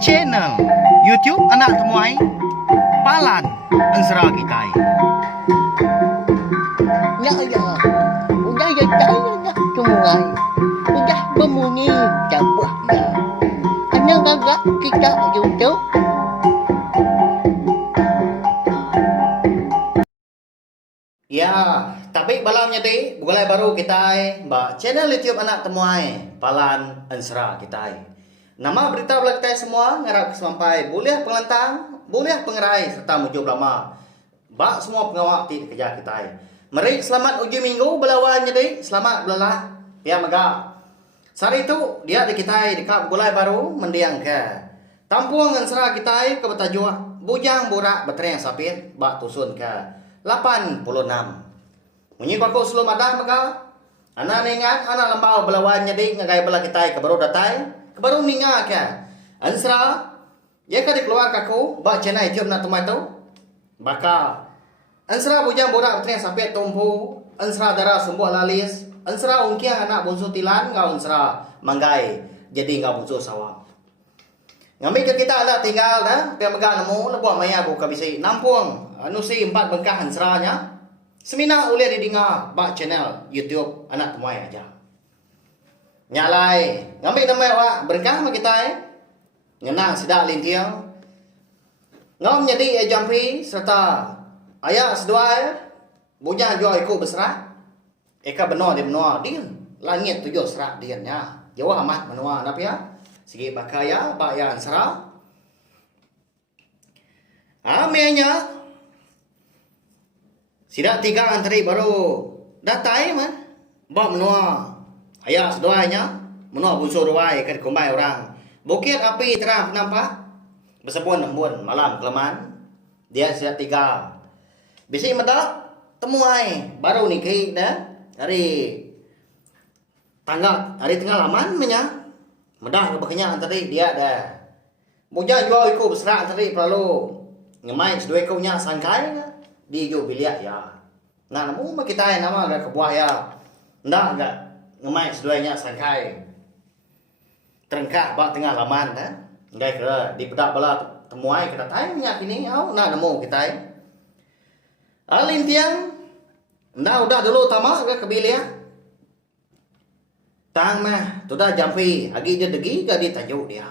Channel YouTube anak temuai Palan Ansra kita. Ya ya, udah ya saya dah semulai. Udah berbunyi cabut ya. Hanya gagak kita YouTube. Ya, tapi balamnya deh, mulai baru kita mbak channel YouTube anak temuai Palan Ansra kita. Nama berita belah kita semua ngarap sampai boleh pengelantang, boleh pengerai serta mujub lama. Bak semua pengawak ti kerja kita. Mari selamat uji minggu belawannya deh, selamat belalah. Ya maga. Sari itu dia di kita dekat mulai baru mendiang ke. Tampuang Ansra kita ke betajua bujang borak baterai yang sapit bak tusun ke 86. Munyi aku sebelum ada maga. Anak ingat anak lembau belawannya deh ngagai bela kita ke baru datai. Baru ninga ka Ansra ya ka dikeluar kaku ba channel YouTube na tomato baka Ansra bujang borak beteng sampai tumpu Ansra darah sembuh lalis Ansra ungkiang anak bungsu tilan ngau Ansra manggai jadi ngau bungsu sawah ngambil ke kita ada tinggal dah pia mega nemu lebuak maya bu kabisi nampung anu si 4 bengkah Ansra nya semina ulih didinga ba channel YouTube anak temuai aja nyalai ngambil nama awak berkah sama kita ngenang sedak lintiang ngom jadi jampi serta ayah sedua bujang jual ikut berserak eka benua di benua din langit tujuh serak din ya jauh amat menua napa ya segi bakaya bayan serak amenya sidak tiga antri baru datai mah ba menua ayah sedoanya menua bunsur ruai ke kumbai orang bukit api terang nampak bersebun embun malam kelaman dia siap tiga bisi medak temuai baru niki dah dari hari tengah laman menya medah ke bekenya tadi dia dah bujang jual iku berserak tadi perlu ngemain sedua ikunya sangkai di jo biliak ya nah namu kita nama agak kebuaya ndak enggak ngemai seduanya sangkai terengkak bak tengah laman dah ngai ke di pedak bala temuai kita tai minyak ini au na nemu kita alin tiang ndak udah dulu tamak ke kebilia tang mah tuda jampi agi dia degi ga di tajuk dia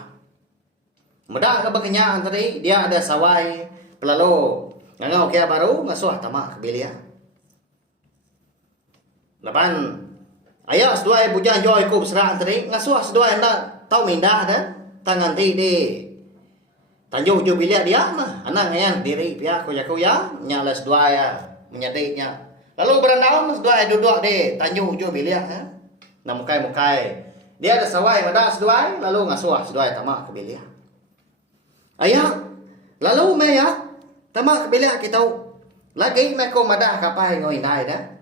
medak ke bekenya tadi dia ada sawai pelalo ngangau kia baru ngasuh tamak kebilia lapan ayah sedua bujang joy ku berserah antri ngasuh sedua anda tahu mindah dah tangan ti di tanjung jo bilik dia mah anak ngayan diri pia ko ya nyala sedua ya menyadiknya lalu berandau sedua duduk di tanjung jo bilik ha na mukai dia ada sawai pada sedua lalu ngasuh sedua tamak ke bilik ayah lalu me ya tamak ke bilik kita lagi me ko madah kapai ngoi nai dah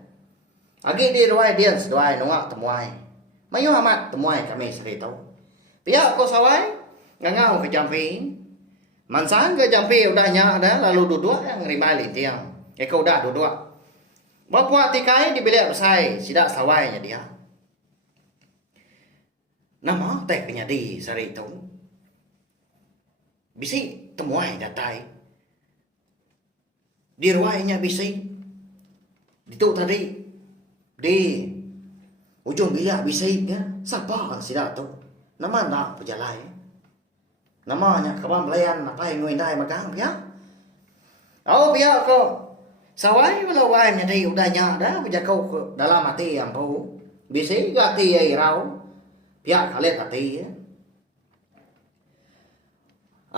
agi di ruai dia seduai nongak temuai mayu amat temuai kami sekali tahu pihak ko sawai ngangau ke jampi mansang ke jampi udahnya ada lalu duduk yang rimai lintiang eko udah duduk bapak tikai di bilik besai sidak sawainya dia nama teknya di sari itu bisi temuai datai di ruainya bisi itu tadi di ujung bilik bisik ya siapa kan sidak tu nama nak pejalai namanya kawan belayan apa yang ngoi magang ya oh pihak ko sawai walau wai menjadi udahnya dah bija kau dalam hati yang bau bisik gati ai rau pihak kalian hati ya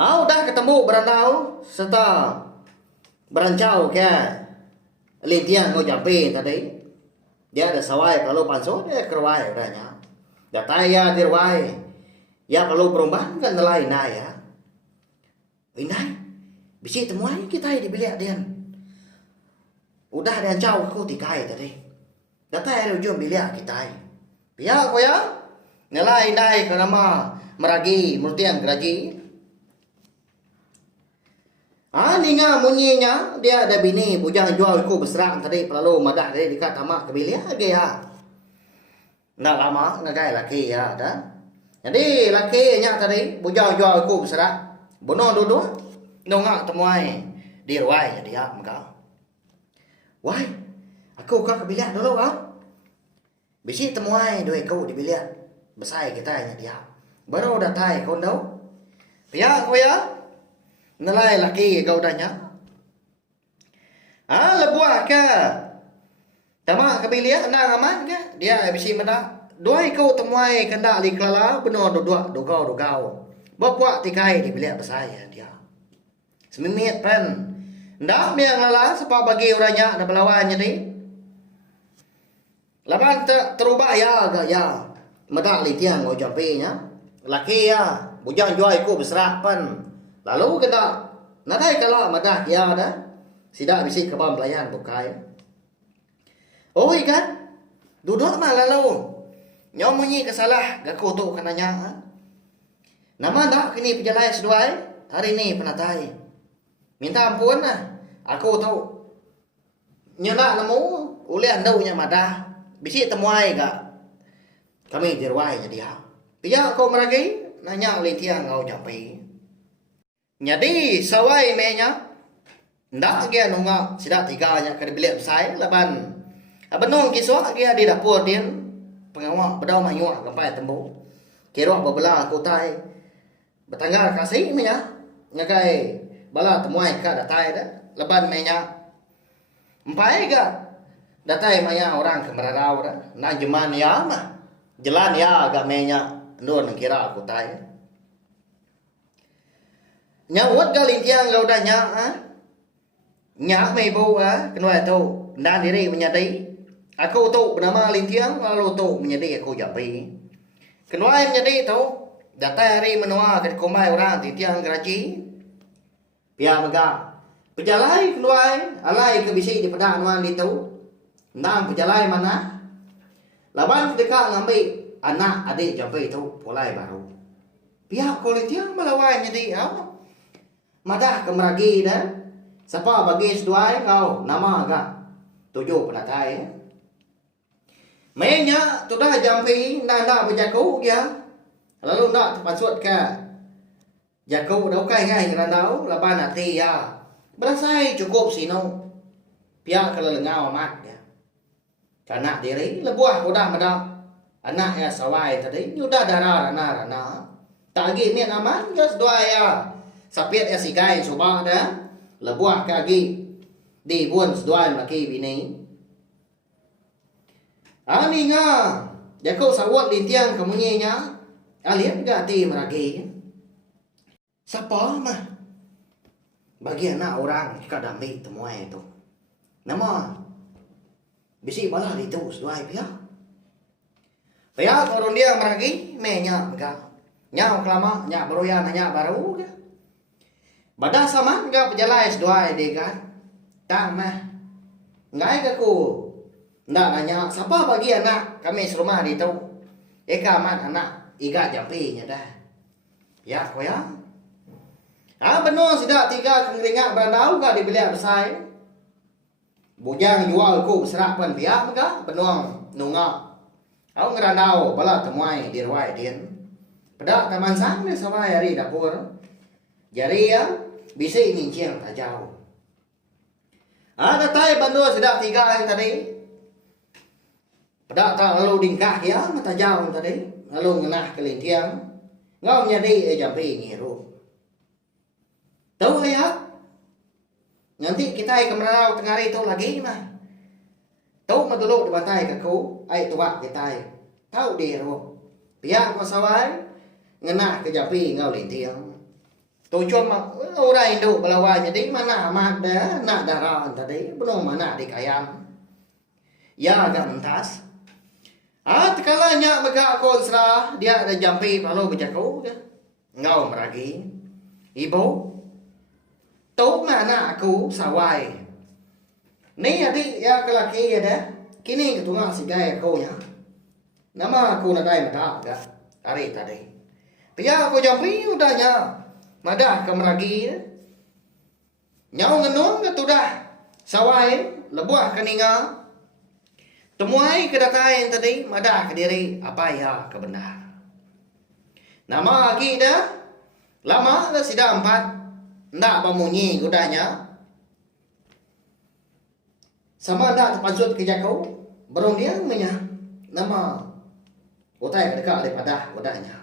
udah ketemu berandau serta berancau ke lintian ngoi jampi tadi dia ada sawai kalau panso dia kerwai udahnya dataya dirwai ya kalau perubahan kan lain ya inai bisi temuai kita di bilik dia udah ada jauh aku tikai tadi dataya ujung bilik kita ya ko ya nilai inai karena meragi multiang geraji ninga munyinya dia ada bini bujang jual ku berserang tadi perlu madah tadi dekat tamak kebilia lagi ya. Ndak lama ngagai laki ya ada. Jadi laki nya tadi bujang jual aku besar. Bono duduk nongak temuai di ruai jadi ya maka. Wai, aku kau ke bilik dulu kau. Bisi temuai dua kau di bilik. Besai kita nya dia. Baru datai kau tahu. Ya kau ya. Nalai laki kau tanya. Ah lebuah ke. Tama ke bilik nang aman ke? Dia bisi menda. Dua kau temuai kendak li kelala benar dua dugau. Bapak tikai di bilik besai dia. Semimit pen. Ndak miang lala sepa bagi orangnya na belawannya ni. Laban terubah ya ga ya. Medak li tiang ngau jampinya. Laki ya, bujang jual ku besrak pen. Lalu kena nadai kala medak ya dah. Sidak bisi ke bam pelayan bukai. Oh ikan. Duduk mah lalu. Nyom munyi kesalah gaku tu kananya. Nama dak kini pejalai seduai. Hari ni penatai. Minta ampun lah. Aku tahu. Nyenak nemu. Uli andau nya madah. Bisi temuai gak. Kami dirwai jadi ha. Pia kau meragi. Nanya oleh tiang kau jampi. Jadi sawai menya. Ndak dia nunggak. Sidak tiganya ke bilik besai. Laban. Abenong kiswak dia di dapur dia. Pengawak bedau manyuak kampai tembu. Kira bebelah aku tai. Bertanggal kasih menya. Ngakai. Bala temuai ka datai dah. Leban menya. Empai ga. Datai maya orang ke merarau dah. Na jeman ya mah. Jelan ya agak menya. Nun kira aku tai. Nyawat kali tiang kau dah nyak ha. Nyak mei bu ha. Kenapa tu. Ndan diri menyadai. Aku tu bernama Lintiang lalu tu menjadi aku jampi. Kenapa menjadi tu. Datai hari menua ke komai orang di tiang keraji. Pia mega. Pejalai keluai, alai ke bisi di pedang nuan itu. Nang pejalai mana? Laban ketika ngambil anak adik jampai itu mulai baru. Pia kolitiang melawai jadi apa? Madah kemeragi dah. Siapa bagi seduai kau nama agak 7 penatai. Mainnya tu dah jampi nanda berjaku dia. Lalu nak terpasut ke Jaku đâu cái ngay ra đâu là ba nati ya. Berasai cukup sino. Pia kalau lengau amat ya. Karena diri lebuah kuda meda. Anak ya sawai tadi nyudah darah rana. Tagi mian aman gas doa ya. Sapiat ya sigai subah dah. Lebuah kagi di buan seduan laki bini. Ani nga. Jaku sawat lintiang kemunyinya. Alian gati meragi. Siapa mah? Bagi anak orang kadami temuai itu. Nama bisi bala itu seduai pia. Pia korun dia meragi menya enggak. Nyau kelama nyak beroyan nyak baru ke. Badah sama enggak pejalai seduai dia kan. Tang mah. Ngai ke ku. Ndak nanya siapa bagi anak kami serumah di tu. Eka man anak iga jampi nya dah. Ya ko ya. Ah benar sidak tiga kengeringat berandau ka di bilik besar. Bujang jual ku serak pan pia maka benar nunga. Au ngerandau bala temuai di ruai din. Pedak taman sang ni samai hari dapur. Jari ya bisi ngincing tajau. Ah datai bandu sidak tiga yang tadi. Pedak tak lalu dingkah ya mata jauh tadi. Lalu ngenah kelintiang. Ngau nyadi jampi ngiru. Tahu ya? Nanti kita ke merau tengah hari itu lagi mah. Tahu mah dulu dibantai ke ku, ai tua kita. Tahu dia ro. Pihak ko sawai ngena ke japi ngau lintiang. Tu cuma orang Indo belawan jadi mana amat dah nak darah tadi belum mana di kayam. Ya agak mentas. Ah tekalanya mega konsra dia ada jampi lalu berjaku ke. Ngau meragi. Ibu Tau mana aku sawai. Ni adik ya kelaki ya dah. Kini ketunga si gaya aku ya. Nama aku nadai mata agak. Hari tadi. Pia aku jampi udahnya. Madah kemeragi. Nyau ngenung ke tu dah. Sawai lebuah keninga. Temuai kedatain tadi. Madah ke diri apa ya kebenar. Nama lagi dah. Lama dah sida 4. Ndak bemunyi kudanya. Sama ndak terpansut ke jakau. Barang dia namanya. Nama utai dekat daripada kudanya.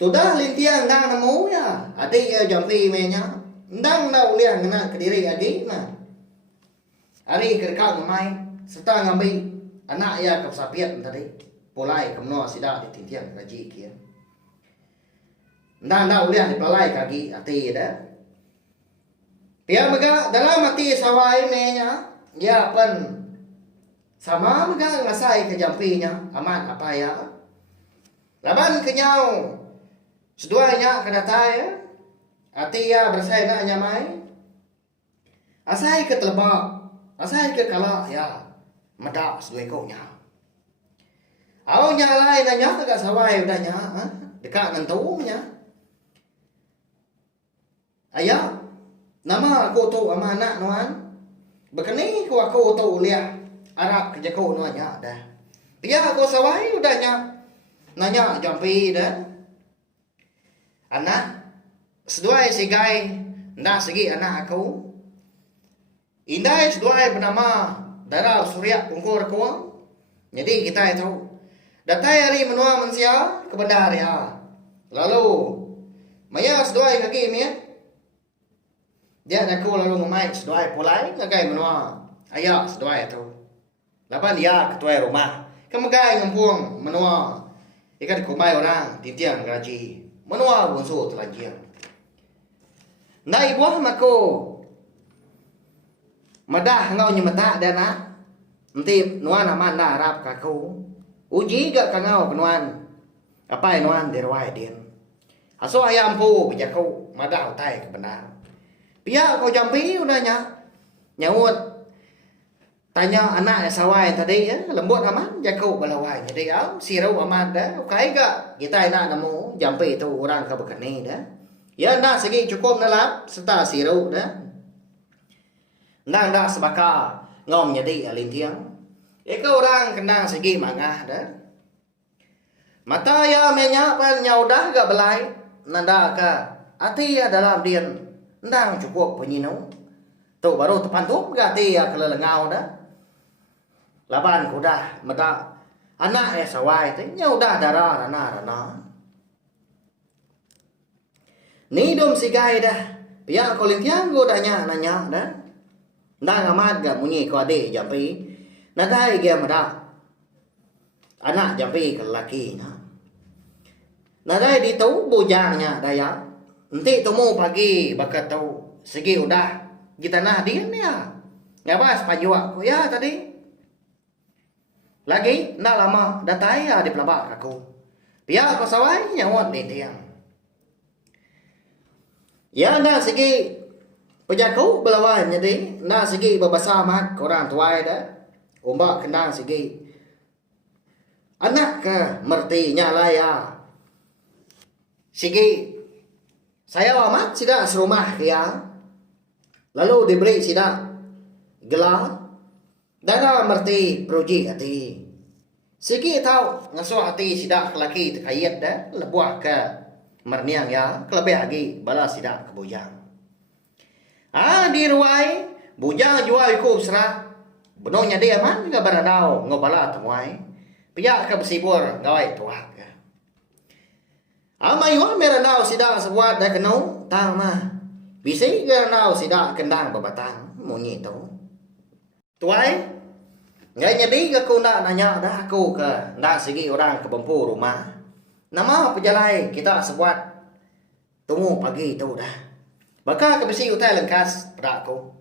Tudah lintiang dang nemu ya. Adik ya jampi menya. Ndang na uliang ngena ke diri adik na. Hari ke dekat ngamai. Serta ngambil anak ya ke sapiat tadi. Polai kemno sida di tintiang raji kia. Ndang na uliang di pelai kaki hati dah. Pia mega dalam hati sawai menya. Ya pen. Sama mega ngasai ke jampinya. Aman apa ya. Laban kenyau. Seduanya kedatai ya. Hati ya bersai nak nyamai. Asai ke telebak. Asai ke kalak ya. Medak sedua ekoknya. Awak nyalai nanya agak sawai udahnya. Dekat nentunya. Ayah. Nama aku tu ama anak nuan. Bekeni aku tu liah. Arab kerja kau nuannya dah. Pia aku sawai udahnya. Nanya jampi dah. Anak. Seduai sigai. Ndak segi anak aku. Indai seduai bernama darah surya kungkur kuang. Jadi kita tahu. Datai hari menua manusia kebenar ya. Lalu. Maya seduai kaki miat. Dia aku lalu ngemai seduai pulai. Ngagai menua. Ayak seduai tu. Lapan dia ketua rumah. Kemegai ngempung menua. Ikan kumai orang. Tintiang gaji. Menua bunsu telanjiang. Nai buah mako. Madah ngau nyemeta dan nak. Nanti nuan aman dah Arab kaku. Uji gak kangau kenuan. Apa nuan derwai din. Aso ayam pu bejaku madah utai kebenar. Pia kau jampi udahnya. Nyaut. Tanya anak sawai tadi ya. Lembut aman jaku balawai. Jadi ya sirau aman dah. Okai gak. Kita nak nemu jampi itu orang ke bekani dah. Ya nak segi cukup nalap serta sirau dah. Nang dah sebaka ngom jadi alintiang. Eka orang kendang segi mangah dah. Mata ya menya pan nyaudah gak belai. Nanda ka ati ya dalam dian. Nang cukup penyinu. Tu baru tepantup gak ati ya kelelengau dah. Laban kudah meda anak ya sawai tu nyaudah darah rana. Ni dom sigai dah. Pihak kolintiang godanya nanya dah. Nang amat gak munyi ko adik jampi. Nadai dia meda. Anak jampi ke lelaki na. Nadai di tau bujangnya daya. Nanti temu pagi bakat tau segi udah kita nah dia ni ya. Ngabas panjuak ko ya tadi. Lagi nak lama datai ya di pelabak aku. Pihak ko sawai nyawat di tiang. Ya nak segi pejaku belawan jadi nak segi berbahasa amat korang tuai dah. Umbak kendang segi. Anak ke mertinya lah ya. Segi saya amat sida serumah ya. Lalu diberi sida gelar. Dara merti proji hati. Segi tahu ngasuh hati sida lelaki terkait dah. Lebuah ke merniang ya. Kelebih lagi balas sida ke bujang. Di ruai bujang jual ikut serah. Benarnya dia man ke baradau ngobala temuai. Pihak ke bersibur gawai tuak. Amayuan meranau sida sebuat dah kenau tang mah. Bisi meranau sida kendang berbatang munyi tu. Tuai. Ngai jadi aku nak nanya dah aku ke nak segi orang ke bempu rumah. Nama pejalai kita sebuat tunggu pagi tu dah. Baka ke bisi utai lengkas pada aku.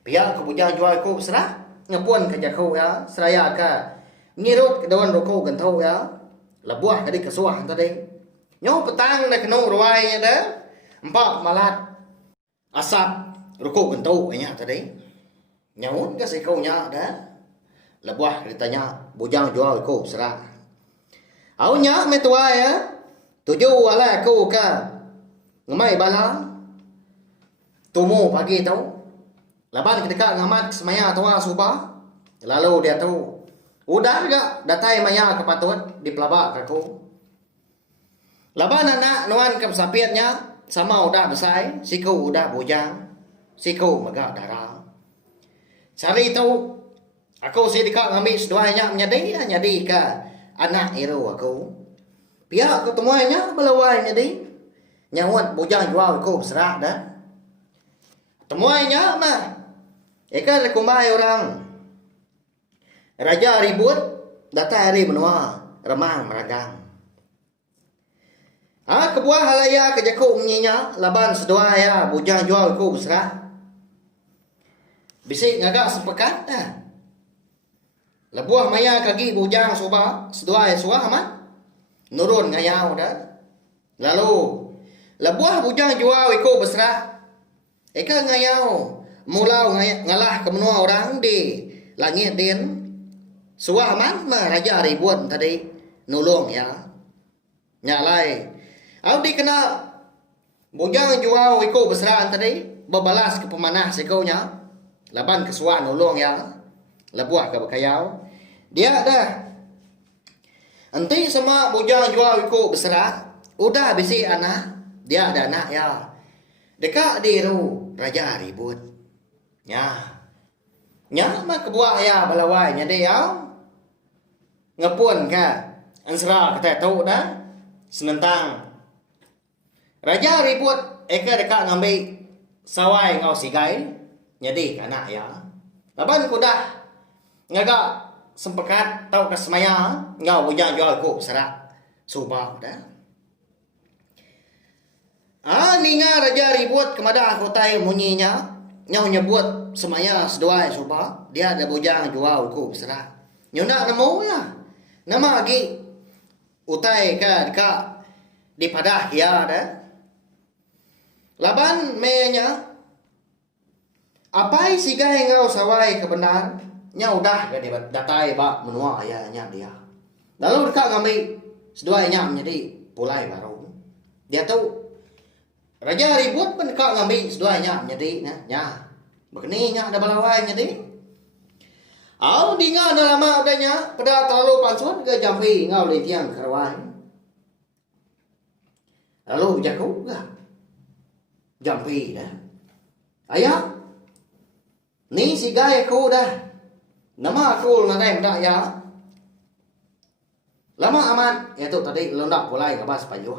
Pihak aku bujang jual aku serah. Ngepun ke jaku ya. Seraya ke ngirut ke daun rokok gentau ya. Lebuah tadi kesuah tadi. Nyo petang dah kena ruai dah. 4 malat asap rokok gentau nya tadi. Nyaun ke sikaunya dah. Lebuah ditanya bujang jual aku serah. Aunya metua ya. Tuju ala aku ke ngemai bala. Tumu pagi tu. Laban ketika ngamat semaya tua suba. Lalu dia tu. Udah gak datai maya kepatut di pelabak aku. Laban anak nuan kesapiatnya sama udah besai, siku udah bujang, siku megak darah. Cari tahu, aku si dikak ngambil seduanya nyadi ke anak iru aku. Pihak ketemuannya belawai nyadi, nyawat bujang jual aku serak dah. Temuannya mah, ikan kumbai orang. Raja ribut, datang hari menua, remang meragang. Kebuah halaya kejaku menyinya, laban sedua ya bujang jual ku besar. Bisik ngagak sepekat dah. Lebuah maya kaki bujang soba, sedua ya suah amat. Nurun ngayau dah. Lalu, lebuah bujang jual ku besar. Eka ngayau, mulau ngalah ke menua orang di langit din. Suah amat mah raja ribut tadi, nulung ya. Nyalai. Audi kena bujang jual iko besar tadi berbalas ke pemanah sikonya laban kesuan nolong ya lebuah ke bekayau dia dah enti sama bujang jual iko besar udah bisi anak dia ada anak ya dekat diru raja ribut nya mah kebuah ya balawai nya dia ngepun ka ansra kata tahu dah senentang Raja ribut eka dekat ngambil sawai ngau sigai nyadi anak ya. Laban kudah ngagak sempekat tau kesemaya ngau bujang jual ku serak subah dah. Ninga raja ribut kemada aku tai munyinya nyau nyebut semaya sedua subah dia ada bujang jual ku serak. Nyuna nemu ya. Nama lagi utai ka dekat di padah ya dah. Laban menya apai sigai ngau sawai kebenar nya udah gak datai bak menua ayahnya dia. Lalu dekat ngambil sedua nya menjadi pulai baru. Dia tahu raja ribut pun dekat ngambil sedua nya menjadi nya. Begini nya ada balawai jadi. Au dinga ada lama adanya pada terlalu pansut ke jampi ngau le tiang kerwan. Lalu jaku gak jampi dah. Ayah, ni si gaya aku dah. Nama aku nanti dah ya. Lama amat, itu tadi londak pulai ngebas pajuh.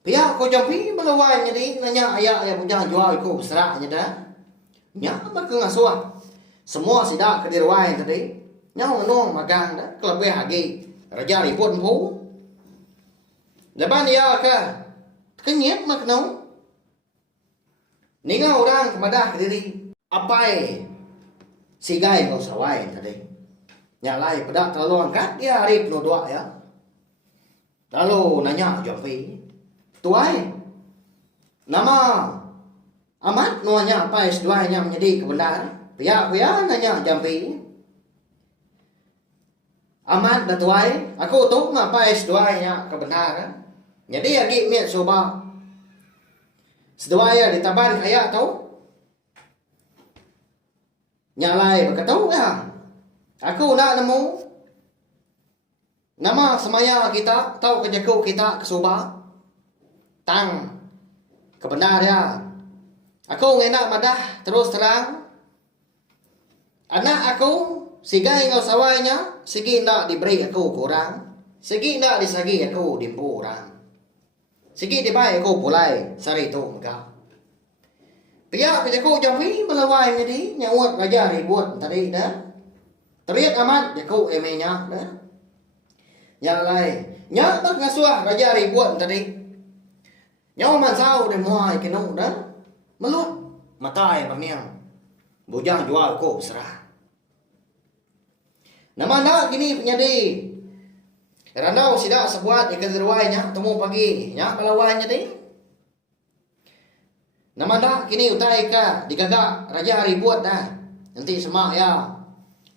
Pihak aku jampi melawai jadi nanya ayah punya jual aku seraknya dah. Nya mereka ngasuh. Semua sidak kedirwai tadi. Nyau nong magang dah. Kelebih lagi raja ribut mpu. Lepas dia ke kenyit mak nong. Ninga orang kemadah diri apai sigai ngau sawai tadi nyalai pada terlalu angkat dia hari penuh doa ya lalu nanya jampi tuai nama amat nuanya apai seduanya menjadi kebenaran pihak nanya jampi amat dan tuai aku tahu ngapai seduanya kebenaran jadi lagi miat coba sedaya ditaban kaya tahu nyalai berkatahu ya aku nak nemu nama semaya kita tahu kejaku kita kesuba tang kebenar ya aku ngenak madah terus terang anak aku sigai ngau sawainya segi nak diberi aku kurang segi nak disagi aku dimpu orang segi dibai aku pulai sari tu enggak. Pihak kejaku jampi melawai jadi nyawat raja ribut tadi dah. Teriak amat jaku emenya dah. Yang lain, nyak tak ngasuh raja ribut tadi. Nyawa mansau dan muai kenu dah. Melut matai berniang. Bujang jual ko berserah. Nama nak kini penyadi. Randau sidak sebuat ikan zerwainya temu pagi nya balawainya deh. Nama dah kini utai ka digagak raja ribut dah. Nanti semak ya.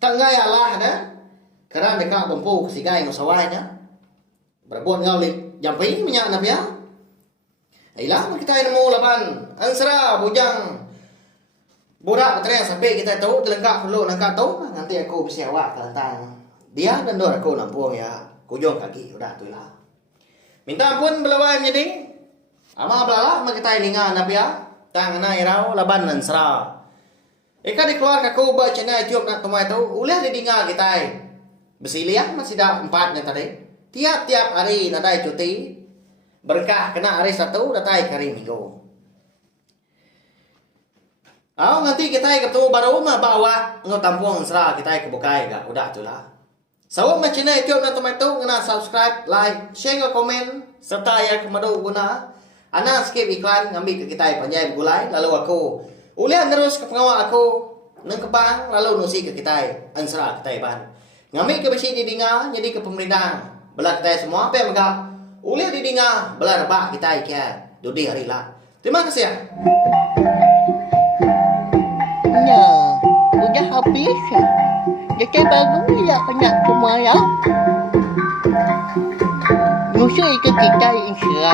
Tangai Allah dah. Kerana dekat bempu sigai ngusawainya. Berebut ngau jampi minyak nabi ya. Ilah kita nemu laban ansra bujang budak betreng sampai kita tahu telengkap dulu nangka tahu nanti aku bisa awak tentang dia dan dor aku nampung ya. Kujung kaki udah tu lah. Minta ampun belawai jadi. Ama belala kita ninga napia. Tang na irau laban nan sra. Eka dikeluar kaku ba channel YouTube nak tumai tu. Ulah didinga kita. Besiliah masih dah 4 nya tadi. Tiap-tiap hari nadai cuti. Berkah kena hari 1 datai hari Minggu. Nanti kita ketemu baru mah bawa ngotampung sera kita ke bukai gak udah tu lah. Sawak macam channel YouTube na tumai tu kena subscribe, like, share ke komen serta yang kemadu guna. Ana skip iklan ngambil ke kita panjai bergulai lalu aku ulian terus ke pengawal aku nang kebang lalu nusi ke kita ansra kita ban. Ngambil ke besi didinga jadi ke pemerintah. Belah kita semua apa yang megah. Ulian didinga belah rebak kita ikat. Dudi hari lah. Terima kasih ya. Nah, udah habis ya. Jadi baru ya anak semua ya. Nyusul ke kita insya